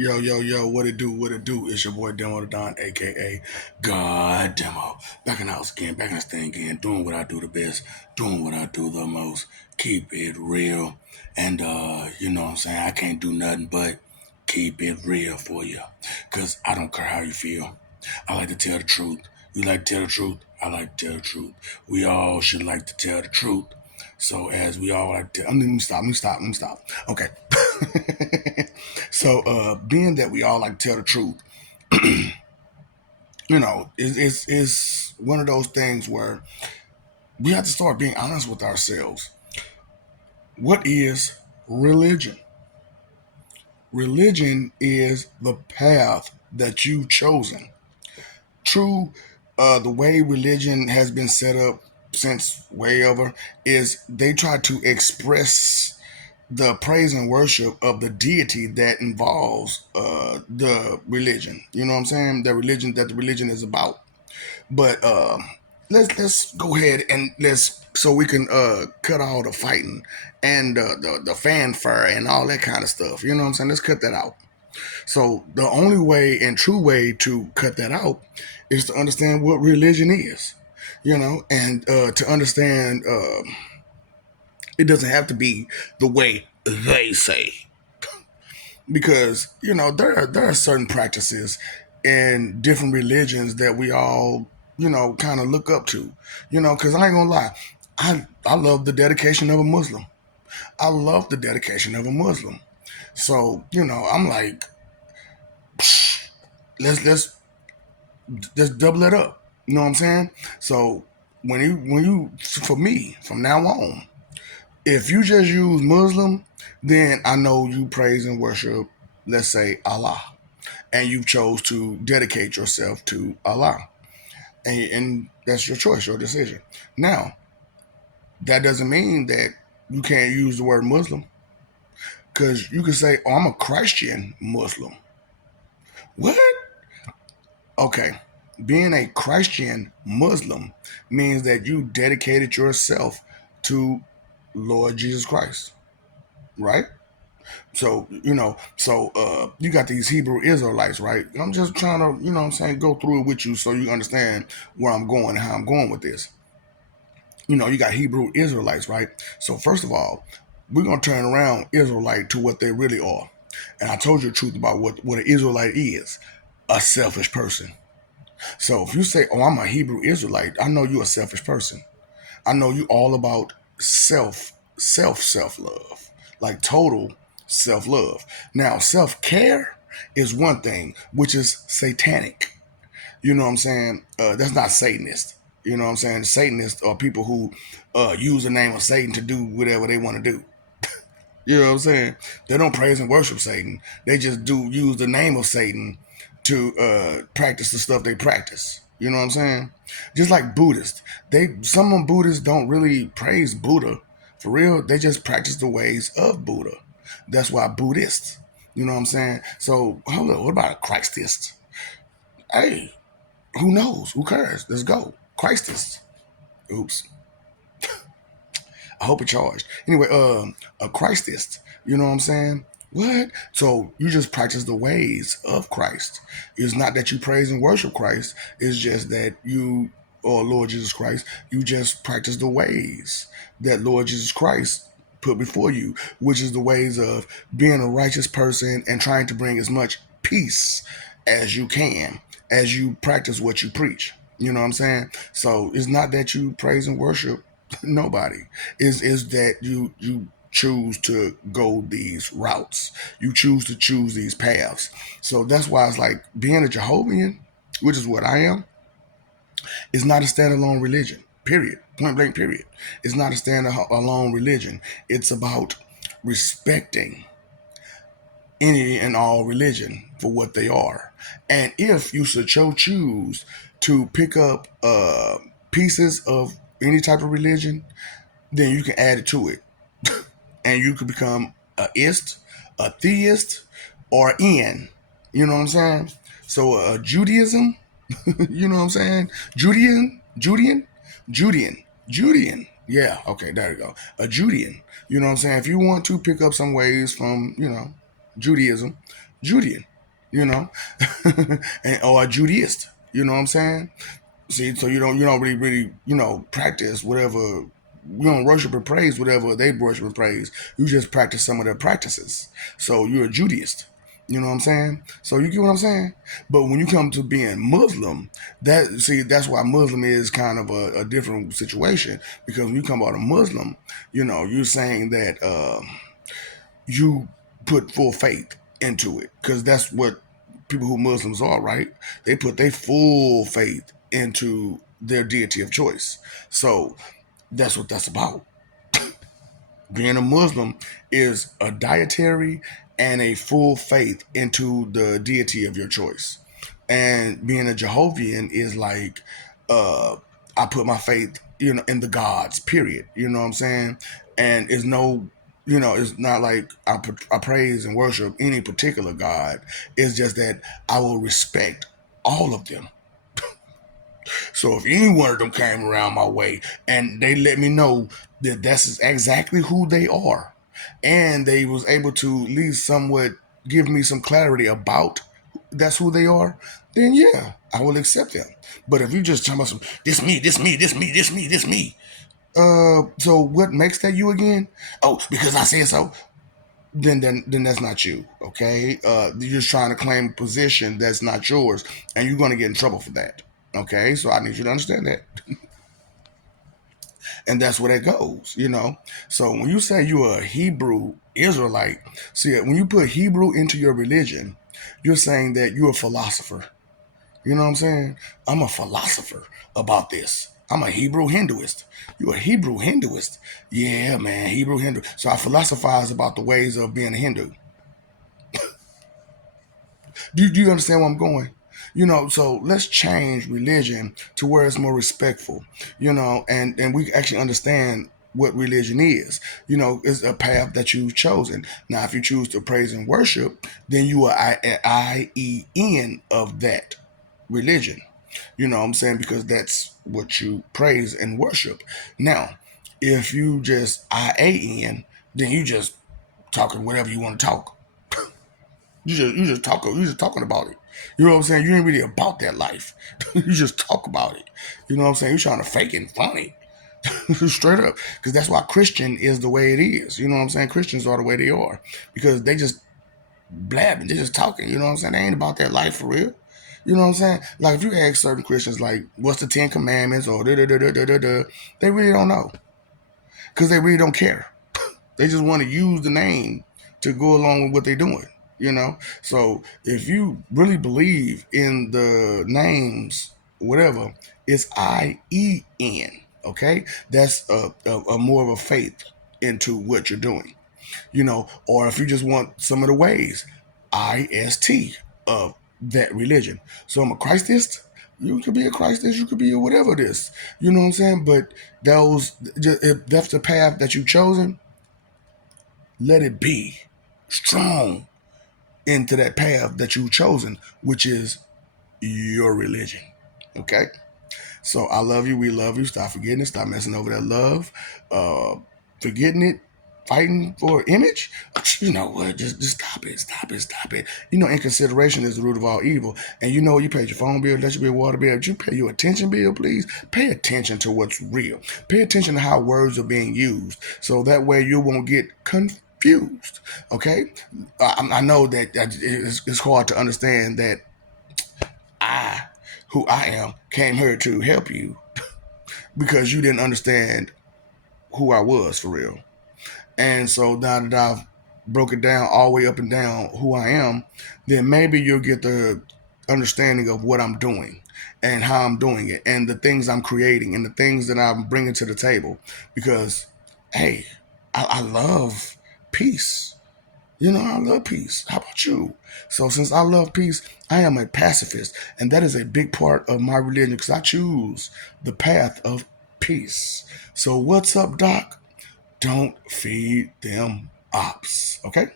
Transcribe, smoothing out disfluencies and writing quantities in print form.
Yo, yo, yo, what it do? What it do? It's your boy Demo the Don, aka God Demo. Back in the house again, back in this thing again, doing what I do the best, doing what I do the most. Keep it real. And you know what I'm saying? I can't do nothing but keep it real for you. Cause I don't care how you feel. I like to tell the truth. You like to tell the truth? I like to tell the truth. We all should like to tell the truth. So as we all like to, let me stop. Okay. So being that we all like to tell the truth, it's one of those things where we have to start being honest with ourselves. What is religion? Religion is the path that you've chosen. True, the way religion has been set up since way over is they try to express the praise and worship of the deity that involves the religion. You know what I'm saying? The religion that the religion is about. But let's go ahead and let's so we can cut all the fighting and the fanfare and all that kind of stuff. You know what I'm saying? Let's cut that out. So the only way and true way to cut that out is to understand what religion is. And to understand it doesn't have to be the way they say, because there are certain practices in different religions that we all kind of look up to. Because I ain't gonna lie, I love the dedication of a Muslim. I love the dedication of a Muslim. So I'm like, let's double it up. You know what I'm saying? So when you for me from now on, if you just use Muslim, then I know you praise and worship, let's say Allah, and you chose to dedicate yourself to Allah, and that's your choice, your decision. Now, that doesn't mean that you can't use the word Muslim, because you can say, "Oh, I'm a Christian Muslim." What? Okay, being a Christian Muslim means that you dedicated yourself to Lord Jesus Christ, right? So you got these Hebrew Israelites, right? I'm just trying to, what I'm saying, go through it with you so you understand where I'm going and how I'm going with this. You got Hebrew Israelites, right? So first of all, we're gonna turn around Israelite to what they really are. And I told you the truth about what an Israelite is. A selfish person. So if you say, "Oh, I'm a Hebrew Israelite," I know you're a selfish person. I know you all about self love, like total self love. Now, self care is one thing, which is satanic. You know what I'm saying? That's not Satanist. You know what I'm saying? Satanists are people who use the name of Satan to do whatever they want to do. You know what I'm saying? They don't praise and worship Satan. They just do use the name of Satan to practice the stuff they practice. You know what I'm saying? Just like Buddhists, some of Buddhists don't really praise Buddha for real. They just practice the ways of Buddha. That's why Buddhists. You know what I'm saying? So hold on, what about a Christist? Hey, who knows? Who cares? Let's go. Christist. Oops. I hope it charged. Anyway, a Christist. You know what I'm saying? What? So you just practice the ways of Christ. It's not that you praise and worship Christ. It's just that you, or Lord Jesus Christ, you just practice the ways that Lord Jesus Christ put before you, which is the ways of being a righteous person and trying to bring as much peace as you can as you practice what you preach. You know what I'm saying? So it's not that you praise and worship nobody. Is that you choose to go these routes. You choose these paths. So that's why it's like being a Jehovah's, which is what I am, is not a standalone religion. Period. Point blank. Period. It's not a standalone religion. It's about respecting any and all religion for what they are. And if you should choose to pick up pieces of any type of religion, then you can add it to it, and you could become a ist, a theist, or in. You know what I'm saying? So Judaism, you know what I'm saying? Judean. Yeah, okay, there you go. A Judean. You know what I'm saying? If you want to pick up some ways from Judaism, Judean, you know, and, or a Judaist. You know what I'm saying? See, so you don't really practice whatever, you don't worship and praise whatever they worship and praise. You just practice some of their practices. So you're a Judaist. You know what I'm saying? So you get what I'm saying? But when you come to being Muslim, that's why Muslim is kind of a different situation, because when you come out a Muslim, you're saying that you put full faith into it, because that's what people who Muslims are, right? They put their full faith into their deity of choice. So that's what that's about. Being a Muslim is a dietary and a full faith into the deity of your choice. And being a Jehovah's is like, uh, I put my faith, in the gods, period. You know what I'm saying? And it's no, it's not like I praise and worship any particular God. It's just that I will respect all of them. So if any one of them came around my way and they let me know that that's exactly who they are, and they was able to at least somewhat give me some clarity about that's who they are, then yeah, I will accept them. But if you just talking about some this me, this me, this me, this me, this me, so what makes that you again? Oh, because I said so. Then that's not you, okay? You're just trying to claim a position that's not yours, and you're going to get in trouble for that. Okay, so I need you to understand that, and that's where that goes. So when you say you're a Hebrew Israelite, see, when you put Hebrew into your religion, you're saying that you're a philosopher. You know what I'm saying? I'm a philosopher about this. I'm a Hebrew Hinduist. You're a Hebrew Hinduist. Yeah, man, Hebrew Hindu. So I philosophize about the ways of being a Hindu. Do you understand where I'm going? So let's change religion to where it's more respectful, and we actually understand what religion is. It's a path that you've chosen. Now, if you choose to praise and worship, then you are IEN of that religion. You know what I'm saying? Because that's what you praise and worship. Now, if you just IAN, then you just talking whatever you want to talk. You just talking about it. You know what I'm saying? You ain't really about that life. You just talk about it. You know what I'm saying? You're trying to fake it and funny. Straight up. Because that's why Christian is the way it is. You know what I'm saying? Christians are the way they are. Because they just blabbing, they just talking, you know what I'm saying? They ain't about that life for real. You know what I'm saying? Like if you ask certain Christians like what's the Ten Commandments or da da da da da da da, they really don't know. Because they really don't care. They just want to use the name to go along with what they're doing. So if you really believe in the names, whatever, it's IEN. Okay, that's a more of a faith into what you're doing. Or if you just want some of the ways, IST of that religion. So I'm a Christist. You could be a Christist. You could be a whatever it is. You know what I'm saying? But if that's the path that you've chosen, let it be strong into that path that you've chosen, which is your religion. Okay? So I love you. We love you. Stop forgetting it. Stop messing over that love. Forgetting it. Fighting for image. You know what? Just stop it. Stop it. Stop it. Inconsideration is the root of all evil. And you paid your phone bill, electric bill, water bill. Did you pay your attention bill, please? Pay attention to what's real. Pay attention to how words are being used. So that way you won't get confused. Okay? I know that it's hard to understand that I, who I am, came here to help you because you didn't understand who I was for real. And so now that I've broke it down all the way up and down who I am, then maybe you'll get the understanding of what I'm doing and how I'm doing it and the things I'm creating and the things that I'm bringing to the table. Because, hey, I love peace. I love peace. How about you? So since I love peace, I am a pacifist, and that is a big part of my religion because I choose the path of peace. So what's up, Doc? Don't feed them ops. Okay?